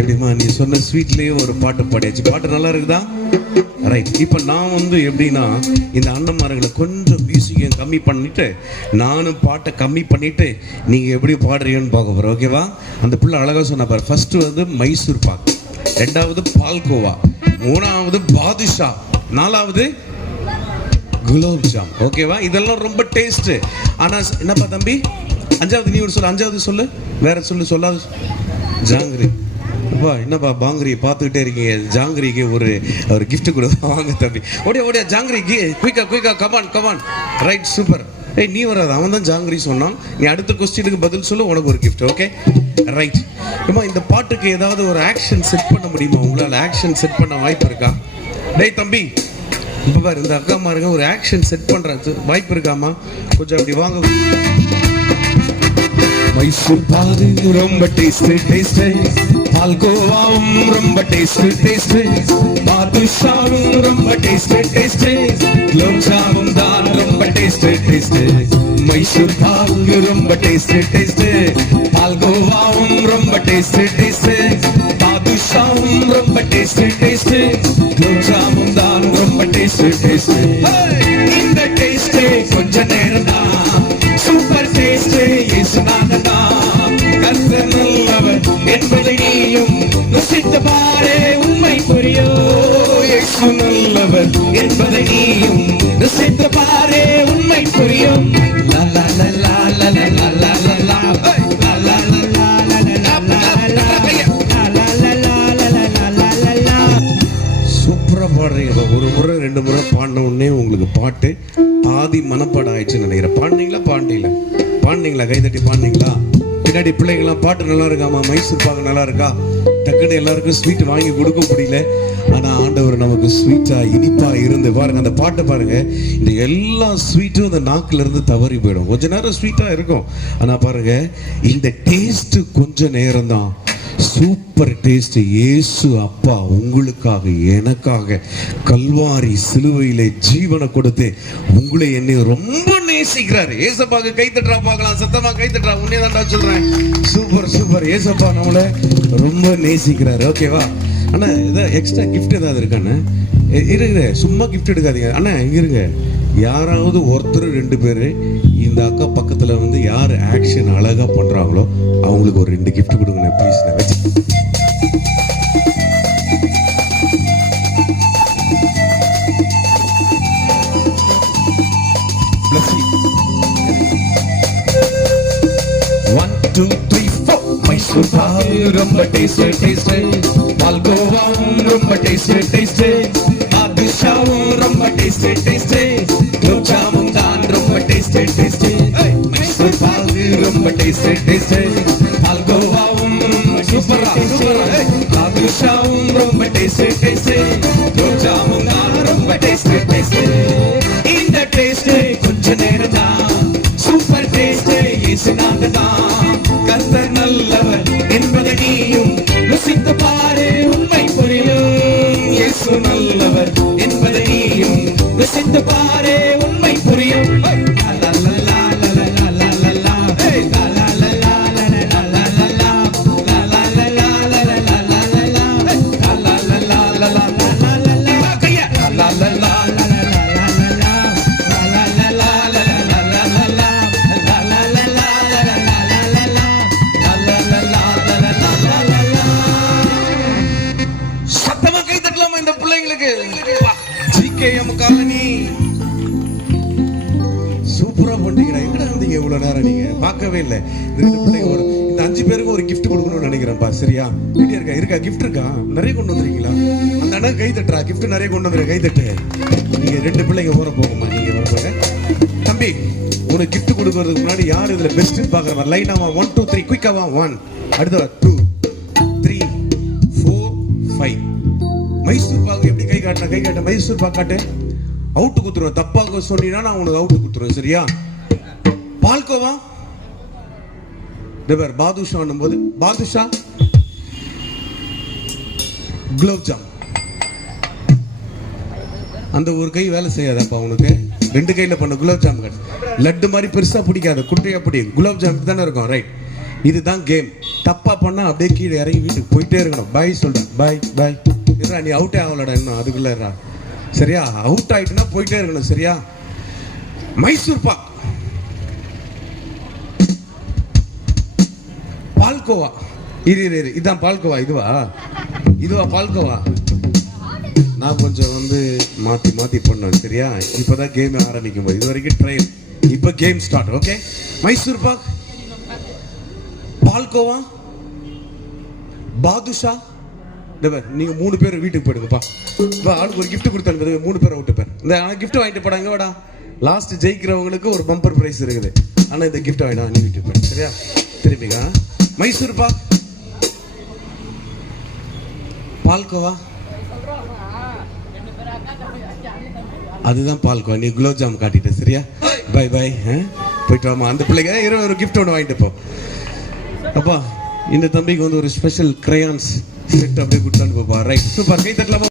எப்படிமா நீ சொன்ன ஸ்வீட்லயே ஒரு பாட்டு பாடியாச்சு. பாட்டு நல்லா இருக்குதா? ரைட். இப்போ நான் வந்து எப்படின்னா இந்த அண்ணன்மார்களை கொஞ்சம் மியூசிக்கை கம்மி பண்ணிட்டு நானும் பாட்டை கம்மி பண்ணிட்டு நீங்க எப்படி பாடுறீங்கன்னு பார்க்க போறோம். ஓகேவா? அந்த பிள்ளை அழகா சொன்ன பாரு. ஃபர்ஸ்ட் வந்து மைசூர் பாக், ரெண்டாவது பால்கோவா, மூணாவது பாதுஷா, நாலாவது குலாப் ஜாம். ஓகேவா? இதெல்லாம் ரொம்ப டேஸ்ட். ஆனா என்னப்பா தம்பி, அஞ்சாவது நீ ஒரு சொல்லு. அஞ்சாவது சொல்லு, வேற சொல்லு. சொல்லாது ஜாங்கிரி. அப்பா என்னப்பா பாங்கிரியை பார்த்துக்கிட்டே இருக்கீங்க? ஜாங்கிரிக்கு ஒரு கிஃப்ட் கொடு. வாங்க தம்பி, ஓடியா ஓடியா ஜாங்கிரிக்கு குயிக்கா கமான். Right, super. ஏய் நீ வராது, அவன் தான் ஜாங்கிரி சொன்னான். நீ அடுத்த கொஸ்டினுக்கு பதில் சொல்லு, உனக்கு ஒரு கிஃப்ட். Okay right. அம்மா இந்த பாட்டுக்கு ஏதாவது ஒரு ஆக்ஷன் செட் பண்ண முடியுமா? உங்களால் ஆக்ஷன் செட் பண்ண வாய்ப்பு இருக்கா? டேய் தம்பி, இப்போ பாரு இந்த அக்கா மாருங்க ஒரு ஆக்ஷன் செட் பண்ணுறது வாய்ப்பு இருக்காமா? கொஞ்சம் அப்படி வாங்க. மைசூர் பாகு ரொம்ப டேஸ்ட், பால்கோவாவும் ரொம்ப டேஸ்ட், பாதுஷாவும் ரொம்ப டேஸ்ட், குலாப் ஜாமுன் தான் ரொம்ப டேஸ்ட். மைசூர் பாகு ரொம்ப டேஸ்ட், பால்கோவாவும் ரொம்ப டேஸ்ட், பாதுஷாவும் ரொம்ப டேஸ்ட், குலாப் ஜாமுன் தான் ரொம்ப டேஸ்ட். இந்த டேஸ்ட் கொஞ்ச நேரம் தான், சூப்பர் டேஸ்ட். கர்த்தர் நல்லவர் என்பதை நீயும் ருசித்து பாரே, உண்மை புரியும். இயேசு நல்லவர் என்பதை நீயும் ருசித்து பாரே, உண்மை புரியும். சூப்பரா பாடுறீங்க. ஒரு முறை ரெண்டு முறை பாடின உடனே உங்களுக்கு பாட்டு பாதி மனப்பாடம் ஆயிடுச்சுன்னு நினைக்கிறேன். பாண்டிங்களா? கைதட்டி பாண்டிங்களா? பின்னாடி பிள்ளைங்களாம் பாட்டு நல்லா இருக்காமா? மைசூர் பாக்கு நல்லா இருக்கா? டக்குன்னு எல்லாருக்கும் ஸ்வீட் வாங்கி கொடுக்க முடியல. ஆனா ஆண்டவர் நமக்கு ஸ்வீட்டா இனிப்பா இருந்து பாருங்க. அந்த பாட்டை பாருங்க, இந்த எல்லா ஸ்வீட்டும் அந்த நாக்குல இருந்து தவறி போயிடும். கொஞ்ச நேரம் ஸ்வீட்டா இருக்கும், ஆனா பாருங்க இந்த டேஸ்ட் கொஞ்ச நேரம் தான். Super taste. இயேசு அப்பா உங்களுக்காக எனக்காக கல்வாரி சிலுவையிலே ஜீவனை கொடுத்து உங்களை என்னை ரொம்ப நேசிக்கிறாரு. ஏசப்பாக்கு கை தட்டுறா பார்க்கலாம், சத்தமா கை தட்டுறா. உன்னே தான்டா சொல்றேன். சூப்பர். ஏசப்பா நம்மளை ரொம்ப நேசிக்கிறாரு. ஓகேவா அண்ணா? ஏதாவது எக்ஸ்ட்ரா கிஃப்ட் ஏதாவது இருக்காண்ணே? இருங்க, சும்மா கிஃப்ட் எடுக்காதீங்க அண்ணா. இங்க இருங்க, யாராவது ஒருத்தர் ரெண்டு பேரு இந்த அக்கா பக்கத்துல வந்து யார் ஆக்ஷன் அழகா பண்றாங்களோ அவங்களுக்கு ஒரு 2 கிஃப்ட் கொடுங்க please. One, two, three, four. Mysore pak ரொம்ப டேஸ்ட், பால்கோவாவும் ரொம்ப டேஸ்ட், பாதுஷாவும் ரொம்ப டேஸ்ட், குலாப் ஜாமுன் தான் ரொம்ப டேஸ்ட். மைசூர் பாகு ரொம்ப டேஸ்ட், பால்கோவாவும் சூப்பரா, பாதுஷாவும் ரொம்ப டேஸ்ட், குலாப் ஜாமுன் தான் ரொம்ப டேஸ்ட். இந்த டேஸ்ட் கொஞ்ச நேரம் தான், சூப்பர் டேஸ்ட். இயேசுநாத தான் கர்த்தர் நல்லவர் என்பதை நீயும் ருசித்து பாரு, உண்மை புரியும். இயேசு நல்லவர் என்பதை நீயும் ருசித்து பாரு, உண்மை புரியும். சூப்பரா பண்றீங்க. எங்கடா இருந்தீங்க இவ்வளவு நேரம்? நீங்க பார்க்கவே இல்லை. இந்த 5 பேருக்கு ஒரு கிஃப்ட் கொடுக்கணும்னு நினைக்கிறேன்ப்பா. சரியா? இருக்கா கிஃப்ட் இருக்கா? நிறைய கொண்டு வந்துருக்கீங்களா? அந்த அண்ணா கை தட்டுறா. கிஃப்ட் நிறைய கொண்டு வந்துரு, கை தட்டு. நீங்க 2 பிள்ளைங்க போகுமா? நீங்க வரப்போங்க தம்பி. உனக்கு கிஃப்ட் கொடுக்கறதுக்கு முன்னாடி யார் இதுல பெஸ்ட் பாக்குறவா? லைனாவா? 1 2 3 குயிக்காவா? 1 அடுத்த 2 3 4 5. மைசூர் பாக்கு எப்படி கை காட்ட? மைசூர் பாக்கு காட்டு. அவுட்டு குத்துருவேன். தப்பாக சொன்னீங்கன்னா நான் உனக்கு அவுட்டு குத்துருவேன். சரியா? பால்கோவா பாதுஷா போது பாதுஷா குலோப் ஜாம். அந்த ஒரு கை வேலை செய்யாதப்பா உனக்கு, 2 கையில் பண்ண குலோப் ஜாம் கட். லட்டு மாதிரி பெருசாக பிடிக்காது, குட்டையாக பிடி. குலோப் ஜாமுக்கு தானே இருக்கும், ரைட்? இதுதான் கேம். தப்பாக பண்ணால் அப்படியே கீழே இறங்கி வீட்டுக்கு போயிட்டே இருக்கணும். பாய் சொல்கிறேன், பாய் பாய். இருடா, நீ அவுட்டே ஆகலடா இன்னும், அதுக்குள்ளே இருடா. சரியா? அவுட் ஆகிட்டுனா போயிட்டே இருக்கணும். சரியா? மைசூர் பாக், பால்கோவா. இரு, இதுதான் பால்கோவா. இதுவா பால்கோவா? நான் கொஞ்சம் மாற்றி பண்ணேன். சரியா? இப்போதான் கேம் ஆரம்பிக்கும் போது, இது வரைக்கும் ட்ரையல், இப்போ game start. Okay? Mysore pak, palkova, பாதுஷா. நீங்க 3 பேர் வீட்டுக்கு போயிடுங்கப்பா. ஆளுக்கு ஒரு கிஃப்ட் கொடுத்தாங்க, 3 பேரை விட்டு பேர். இந்த கிஃப்ட் வாங்கிட்டு போடாங்க. வாடா, லாஸ்ட் ஜெயிக்கிறவங்களுக்கு ஒரு பம்பர் பிரைஸ் இருக்குது. ஆனால் இந்த கிஃப்ட் வாங்கினா நீ வீட்டுக்கு போயிடு. சரியா? திரும்பிக்கா. மைசூர் பாக், பால்கோவா, அதுதான் பால்கோவா. நீ குலோப் ஜாம் காட்டிட்ட. சரியா? Bye bye. போயிட்டு வாமா. அந்த பிள்ளைங்க ஒரு கிஃப்ட் ஒன்று வாங்கிட்டு போ. அப்பா, இந்த தம்பிக்கு ஒரு ஸ்பெஷல் கிரையான்ஸ் செட் அப்படியே கொடுத்தான்னு போப்பா. Right, super. கை தட்டலாமா?